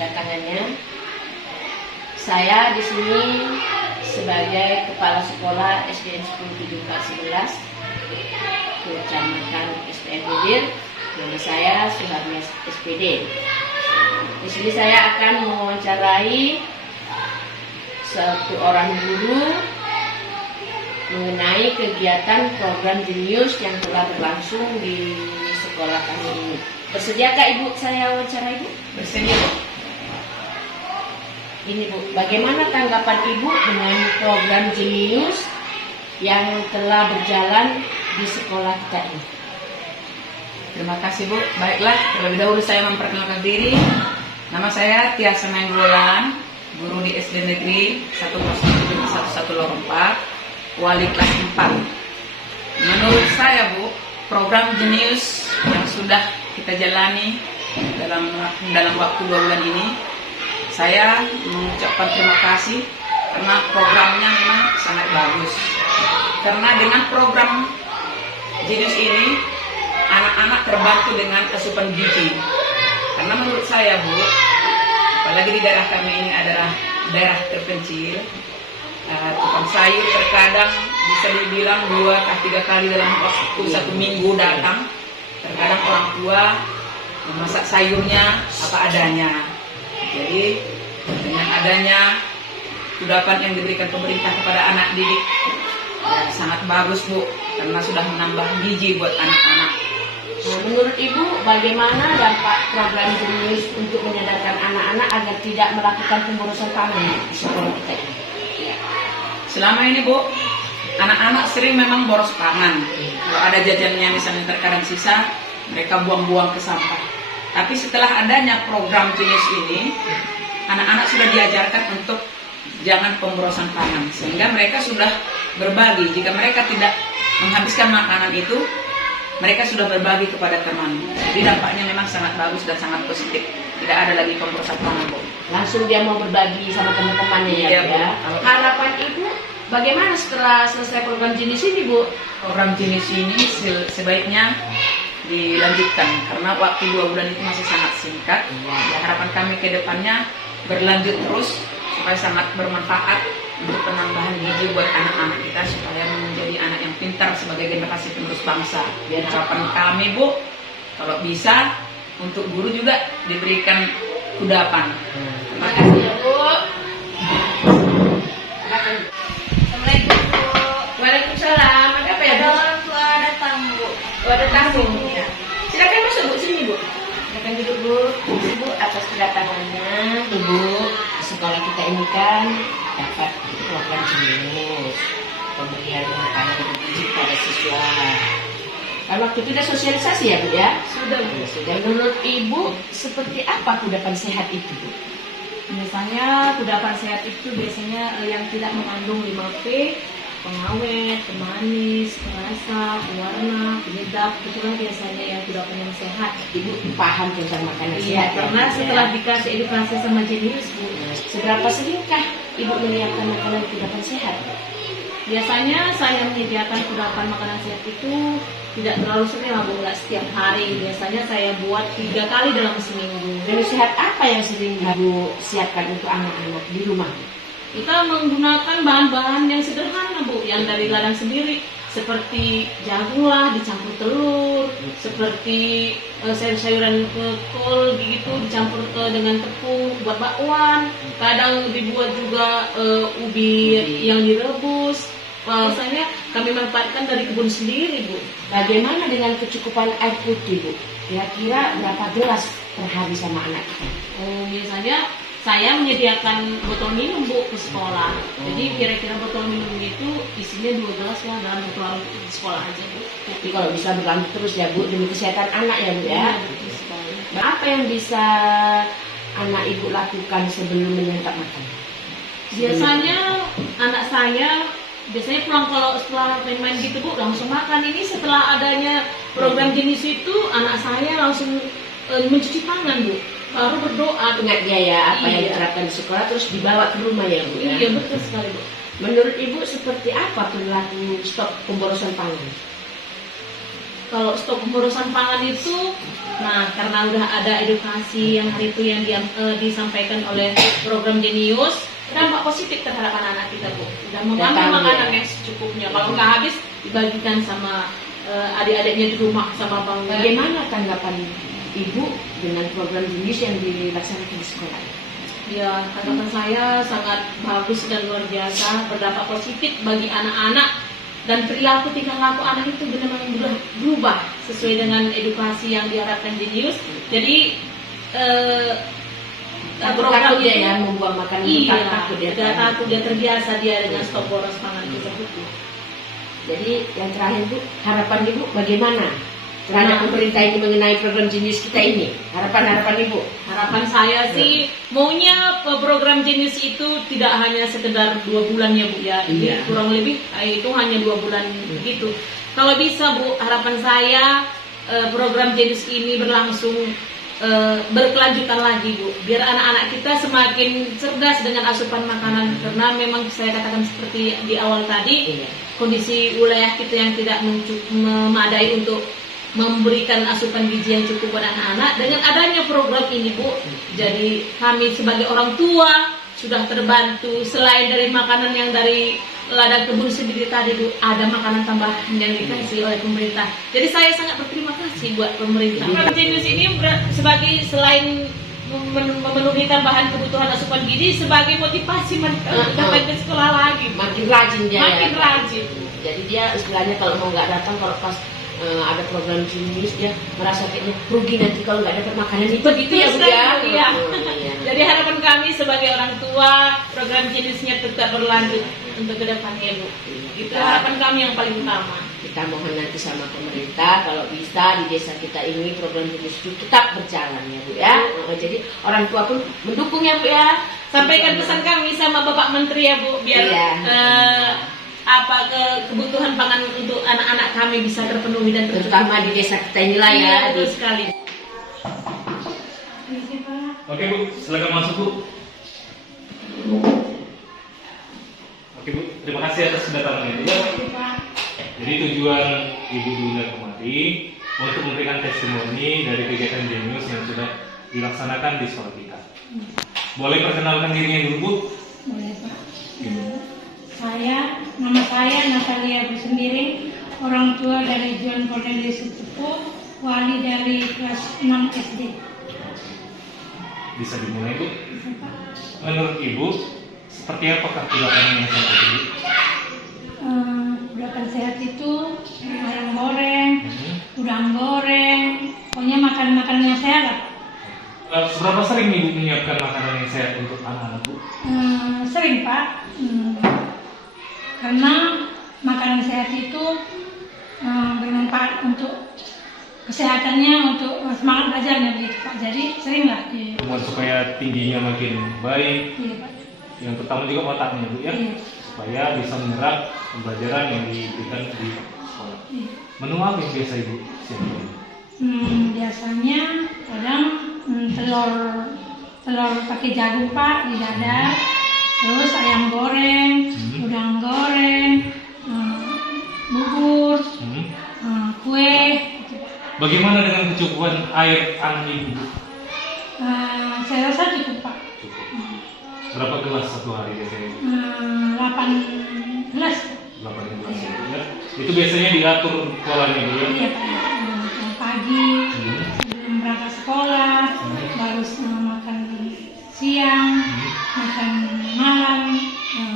kedatangannya. Saya di sini sebagai Kepala Sekolah SDN 107411 Kecamatan SPN Budir. Nama saya Suharnia SPD. Di sini saya akan mewawancarai satu orang guru mengenai kegiatan program Jenius yang telah berlangsung di sekolah kami ini. Bersediakah Ibu saya wawancara Ibu? Bersedia. Ini Bu, bagaimana tanggapan Ibu dengan program Jenius yang telah berjalan di sekolah kita ini? Terima kasih Bu. Baiklah, terlebih dahulu saya memperkenalkan diri. Nama saya Tiasa Nainggolan, guru di SD Negeri 1 Lorong 4, wali kelas 4. Menurut saya Bu, program Jenius yang sudah kita jalani dalam waktu 2 bulan ini, saya mengucapkan terima kasih karena programnya memang sangat bagus. Karena dengan program Jenius ini, anak-anak terbantu dengan asupan gizi. Karena menurut saya Bu, apalagi di daerah kami ini adalah daerah terpencil, tukang sayur terkadang bisa dibilang 2-3 kali dalam waktu 1 minggu datang. Terkadang orang tua memasak sayurnya apa adanya. Jadi dengan adanya kudapan yang diberikan pemerintah kepada anak didik, sangat bagus Bu, karena sudah menambah gizi buat anak-anak. Menurut Ibu, bagaimana dampak program Jenius untuk menyadarkan anak-anak agar tidak melakukan pemborosan pangan di sekolah kita ini? Selama ini Bu, anak-anak sering memang boros pangan. Kalau ada jajannya misalnya terkadang sisa, mereka buang-buang ke sampah. Tapi setelah adanya program Jenius ini, anak-anak sudah diajarkan untuk jangan pemborosan pangan, sehingga mereka sudah berbagi. Jika mereka tidak menghabiskan makanan itu, mereka sudah berbagi kepada teman. Jadi dampaknya memang sangat bagus dan sangat positif. Tidak ada lagi pemborosan pangan Bu. Langsung dia mau berbagi sama teman-temannya ya, Bu. Harapan Ibu bagaimana setelah selesai program Jenius ini Bu? Program Jenius ini sebaiknya dilanjutkan karena waktu 2 bulan itu masih sangat singkat. Ya, harapan kami ke depannya berlanjut terus supaya sangat bermanfaat untuk penambahan gizi buat anak-anak kita supaya menjadi anak yang pintar sebagai generasi penerus bangsa. Dan harapan kami Bu, kalau bisa untuk guru juga diberikan kudapan. Terima kasih ya Bu. Assalamualaikum Bu. Waalaikumsalam. Ada apa ya Bu? Ada orang tua datang Bu. Ada tamu. Ya. Silakan masuk Bu, sini Bu. Silakan duduk Bu. Ibu atas kedatangannya Ibu sekolah kita ini kan dapat program Jenius pemberian makanan bergizi pada siswa. Kalau waktu itu sudah sosialisasi ya Bu ya? Sudah Bu. Sudah. Menurut Ibu seperti apa kudapan sehat itu Bu? Biasanya kudapan sehat itu biasanya yang tidak mengandung 5P, pengawet, pemanis, perasa, pewarna, penyedap. Itulah biasanya yang kudapan yang sehat. Ibu paham tentang makanan Iya, sehat karena ya, setelah ya? dikasih edukasi sama Jenius Bu, Seberapa seringkah Ibu menyiapkan makanan kudapan sehat? biasanya saya menyediakan kudapan makanan sehat itu tidak terlalu sering Bu, nggak setiap hari. Biasanya saya buat 3 kali dalam seminggu. Menu sehat apa yang sering Ibu siapkan untuk anak-anak di rumah? Kita menggunakan bahan-bahan yang sederhana Bu, yang dari ladang sendiri, seperti jagung lah dicampur telur, seperti sayur-sayuran kol gitu dicampur dengan tepung buat bakwan. Kadang dibuat juga ubi yang direbus. Biasanya kami manfaatkan dari kebun sendiri Bu. Bagaimana dengan kecukupan air putih Bu? Kira-kira berapa gelas per hari sama anak kita? Biasanya saya menyediakan botol minum Bu ke sekolah. Jadi kira-kira botol minum itu isinya 2 gelas lah dalam satu hari di sekolah aja Bu. Tapi kalau bisa berlanjut terus ya Bu, demi kesehatan anak ya Bu ya. Iya, betul sekali. Apa yang bisa anak Ibu lakukan sebelum menyantap makan? Biasanya anak saya biasanya pulang kalau setelah main-main gitu Bu langsung makan. Ini setelah adanya program Jenius itu anak saya langsung mencuci tangan Bu, baru berdoa. Ingat dia ya apa yang Iya. diterapkan di sekolah terus dibawa ke rumah ya Bu ya. Iya betul sekali Bu. Menurut Ibu seperti apa perilaku stop pemborosan pangan? kalau stok pemborosan pangan itu, nah karena udah ada edukasi yang hari itu yang disampaikan oleh program Jenius, dampak positif terhadap anak-anak kita Bu. Udah mengambil makanan yang secukupnya. Kalau nggak habis dibagikan sama adik-adiknya di rumah sama bang. Bagaimana tanggapan Ibu dengan program Jenius yang dilaksanakan di sekolah? Ya, tanggapan saya sangat bagus dan luar biasa, berdampak positif bagi anak-anak dan perilaku tingkah laku anak itu benar-benar mudah berubah sesuai dengan edukasi yang diharapkan Jenius. Jadi program dia itu ya membuang makanan takut dia. Tidak takut, dia terbiasa dia dengan stok boros pangan tersebut. Jadi yang terakhir Bu, harapan Ibu bagaimana terhadap pemerintah ini mengenai program Jenius kita ini? Harapan Ibu? Harapan saya sih maunya program Jenius itu tidak hanya sekedar 2 bulan ya Bu ya. Iya. Kurang lebih itu hanya 2 bulan begitu. Kalau bisa Bu, harapan saya program Jenius ini berlangsung berkelanjutan lagi Bu. Biar anak-anak kita semakin cerdas dengan asupan makanan, karena memang saya katakan seperti di awal tadi, kondisi wilayah kita yang tidak memadai untuk memberikan asupan gizi yang cukup pada anak-anak. Dengan adanya program ini Bu, jadi kami sebagai orang tua sudah terbantu. Selain dari makanan yang dari ladang kebun sendiri tadi Bu, ada makanan tambahan yang dikasih oleh pemerintah. Jadi saya sangat berterima kasih buat pemerintah. Program Jenius ini sebagai selain memenuhi tambahan kebutuhan asupan gizi, sebagai motivasi mereka datang ke sekolah lagi. Makin rajin dia. Makin rajin. Jadi dia istilahnya kalau mau nggak datang, kalau pas ada program Jenius dia merasa kayaknya rugi nanti kalau nggak dapat makanan itu gitu ya Bu ya. Iya. Jadi harapan kami sebagai orang tua, program Jeniusnya tetap berlanjut untuk kedepannya Bu. Itu harapan kami yang paling utama. Kita mohon nanti sama pemerintah kalau bisa di desa kita ini program Jenius itu tetap berjalan ya Bu ya. Jadi orang tua pun mendukung ya Bu ya. Sampaikan pesan kami sama Bapak Menteri ya Bu, biar kebutuhan pangan untuk anak-anak kami bisa terpenuhi dan terutama di desa kita inilah ya. Betul sekali. Oke Bu, silakan masuk Bu. Oke Bu, terima kasih atas kedatangan Ibu. Jadi tujuan Ibu Duna kemari untuk memberikan testimoni dari kegiatan Jenius yang sudah dilaksanakan di sekolah kita. Boleh perkenalkan dirinya dulu Bu? Boleh Pak. Nama saya Natalia Busendiri, orang tua dari John Cornelius Sutupu, wali dari kelas 6 SD. Bisa dimulai Bu? Menurut Ibu, seperti apakah kudapan yang sehat itu? Kudapan sehat itu ayam goreng, udang goreng, pokoknya makan-makanan yang sehat lah. Seberapa sering Ibu menyiapkan makanan yang sehat untuk anak-anak Bu? Sering Pak, karena makanan sehat itu bermanfaat untuk kesehatannya, untuk semangat belajarnya begitu Pak. Jadi sering lah. Kemudian supaya tingginya makin baik. Iya Pak. Yang pertama juga otaknya Bu ya, supaya bisa menyerap pembelajaran yang diberikan di sekolah. Menu apa yang biasa Ibu siapkan? Biasanya kadang telur pakai jagung Pak di dada, terus ayam goreng, udang goreng, bubur, kue. Bagaimana dengan kecukupan air anak Ibu? Saya rasa cukup Pak. Cukup. Berapa gelas satu hari biasanya? 8 gelas. 8 gelas ya. Itu biasanya diatur polanya Bu ya? Iya Pak. Pagi sebelum berangkat sekolah, baru makan siang, makan malam.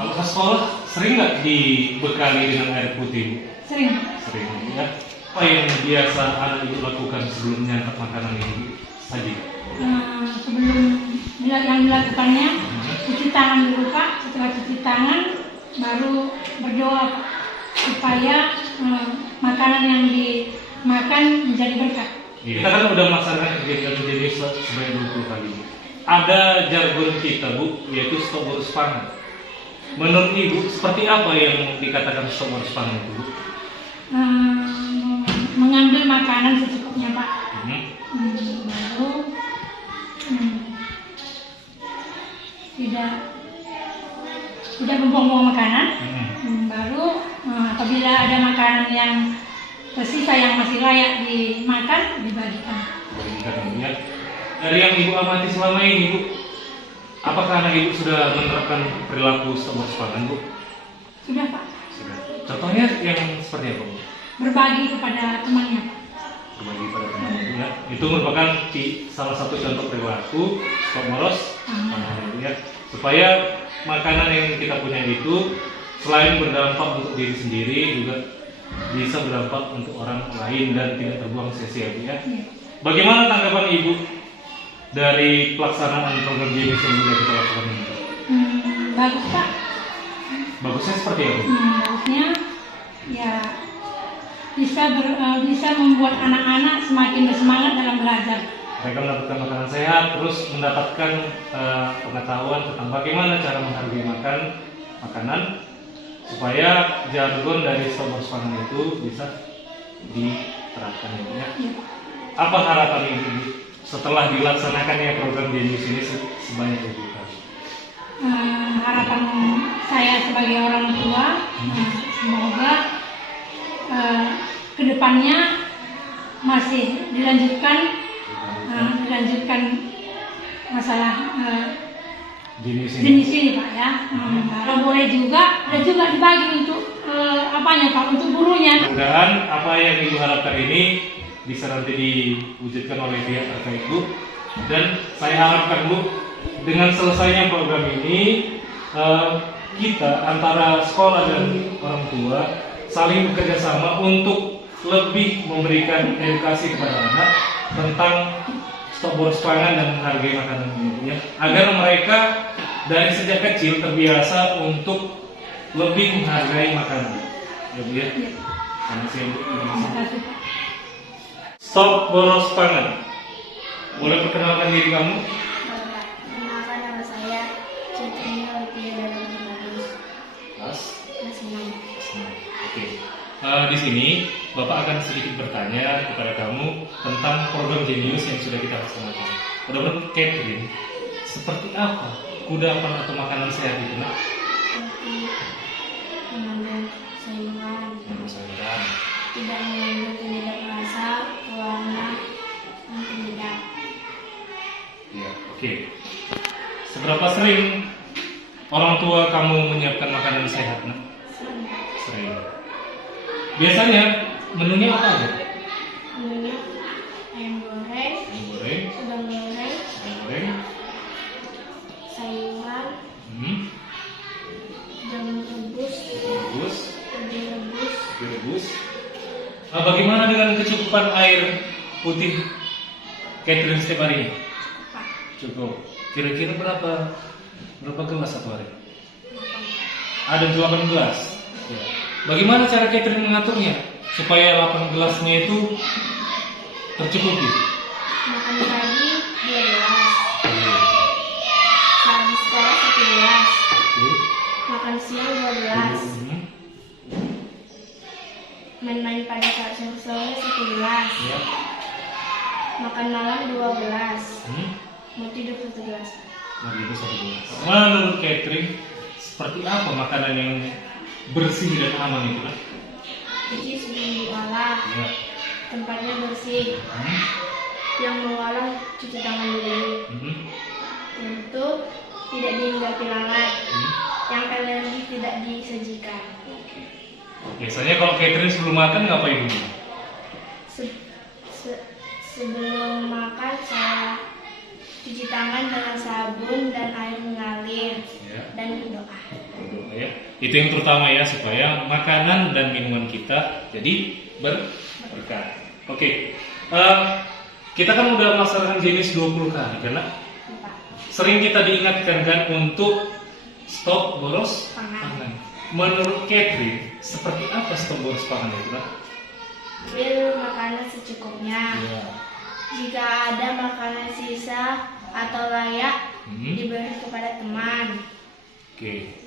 Kalau ke sekolah sering nggak dibekali dengan air putih Bu? Sering. Sering ya. Apa yang biasa anak Ibu lakukan sebelum menyantap makanan ini saja? Sebelum yang dilakukannya cuci tangan dulu Pak. Setelah cuci tangan baru berdoa supaya makanan yang dimakan menjadi berkah. Kita kan udah melaksanakan kegiatan Jenius sebanyak 20 kali. Ada jargon kita Bu, yaitu stok boros pangan. Menurut Ibu, seperti apa yang dikatakan stok boros pangan itu Bu? Mengambil makanan secukupnya Pak. Baru tidak membuang-buang makanan. Baru apabila ada makanan yang tersisa yang masih layak dimakan dibagikan. Ya. Dari yang Ibu amati selama ini, Bu, apakah anak Ibu sudah menerapkan perilaku stop boros pangan, Bu? Sudah Pak, Sudah. Contohnya yang seperti apa, Bu? berbagi kepada temannya Pak. Berbagi pada teman Ibu, ya. Itu merupakan salah satu contoh perilaku stop boros pangan, ya. Supaya makanan yang kita punya itu selain berdampak untuk diri sendiri juga bisa berdampak untuk orang lain dan tidak terbuang sia-sia, Bu, ya. Bagaimana tanggapan Ibu dari pelaksanaan program Jenius yang sudah kita lakukan ini? Bagus Pak. Bagusnya seperti apa? Bagusnya ya bisa membuat anak-anak semakin bersemangat dalam belajar. Mereka mendapatkan makanan sehat, terus mendapatkan pengetahuan tentang bagaimana cara menghargai makanan supaya jargon dari stop boros pangan itu bisa diterapkan, ya. Apa harapan Ibu setelah dilaksanakannya program Jenius ini sebanyak itu? Harapan saya sebagai orang tua, semoga kedepannya masih dilanjutkan masalah jenis ini Pak, ya. Kalau boleh juga dibagi untuk Pak, untuk gurunya. Mudah-mudahan apa yang Ibu harapkan ini bisa nanti diwujudkan oleh pihak terkait, Bu. Dan saya harapkan, Bu, dengan selesainya program ini kita antara sekolah dan orang tua saling bekerja sama untuk lebih memberikan edukasi kepada anak tentang stop boros pangan dan menghargai makanan ini, ya. Agar mereka dari sejak kecil terbiasa untuk lebih menghargai makanan, ya, Bu, ya. Terima kasih, Bu. Stop boros pangan. Boleh perkenalkan diri kamu? Perkenalkan nama saya Cintanya Olivia Darmawan Bagus. Kelas Kelas 6. Oke. Di sini Bapak akan sedikit bertanya kepada kamu tentang program Jenius yang sudah kita laksanakan. Menurut Catherine, seperti apa kudapan atau makanan sehat itu, Nak? Seperti mengandung sayuran, Sayuran. tidak mengandung penyedap rasa, pewarna, dan penyedap. Ya, oke. Seberapa sering orang tua kamu menyiapkan makanan sehat, Nak? Sering. Biasanya menunya apa aja? Menunya ayam goreng, Ayam goreng, udang goreng, sayuran, jamu rebus, rebus, ubi rebus, rebus. Bagaimana dengan kecukupan air putih Catherine setiap hari? Cukup. Kira-kira berapa gelas satu hari? Ada 8 gelas. Ya. Bagaimana cara Catherine mengaturnya supaya 8 gelasnya itu tercukupi? makan pagi 2 gelas, habis sekolah 1 gelas, makan siang 2 gelas, main-main pada saat sore-sore 1 gelas, Ya. makan malam 2 gelas, mau tidur 1 gelas. Nah, itu 1 gelas. Menurut Catherine, seperti apa makanan yang bersih dan aman itu, kan? Cuci sebelum diolah, Ya. tempatnya bersih. Yang mengolah cuci tangan dulu. Untuk tidak dihinggapi hangat. Yang alergi tidak disajikan. Biasanya kalau Catherine sebelum makan ngapain dulu? Sebelum makan saya cuci tangan dengan sabun dan air mengalir, Ya. dan berdoa. Ya. Itu yang terutama, ya, supaya makanan dan minuman kita jadi berkah. Oke. Kita kan udah melaksanakan Jenius 20 kali, karena sering kita diingatkan kan untuk stop boros pangan. Menurut Catherine, seperti apa stop boros pangan itu, Pak? Ambil makanan secukupnya. Ya. Jika ada makanan sisa atau layak, diberi kepada teman. Oke.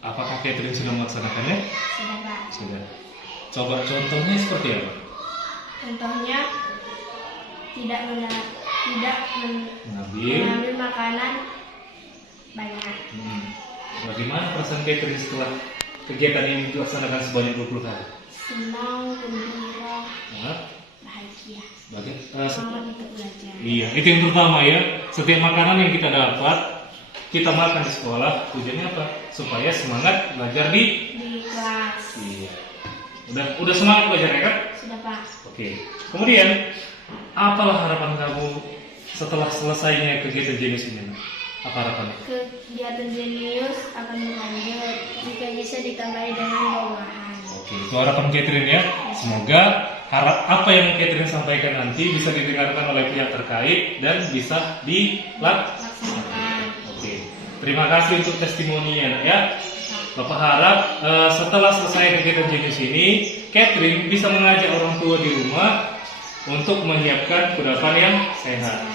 Apakah Catherine sudah melaksanakannya? Sudah, Pak. Sudah. Coba contohnya seperti apa? Contohnya tidak Mengambil. mengambil makanan banyak. Bagaimana perasaan Catherine setelah kegiatan ini dilaksanakan sebanyak 20 kali? Senang, gembira, Nah, bahagia, semangat semangat untuk belajar. iya, itu yang terutama ya. Setiap makanan yang kita dapat, kita makan di sekolah, tujuannya apa? Supaya semangat belajar di. Di kelas. Iya. Udah semangat belajar ya kan? Sudah Pak. Oke. Kemudian, apalah harapan kamu setelah selesainya kegiatan jenius ini? Apa harapannya? Kegiatan jenius akan berlanjut jika bisa ditambahi dengan bawahan. Oke, itu harapan Catherine ya. Semoga apa yang Catherine sampaikan nanti bisa didengarkan oleh pihak terkait dan bisa Laksanakan. Oke. Terima kasih untuk testimoninya ya. Bapak harap setelah selesai kegiatan jenius ini, Catherine bisa mengajak orang tua di rumah untuk menyiapkan kudapan yang sehat.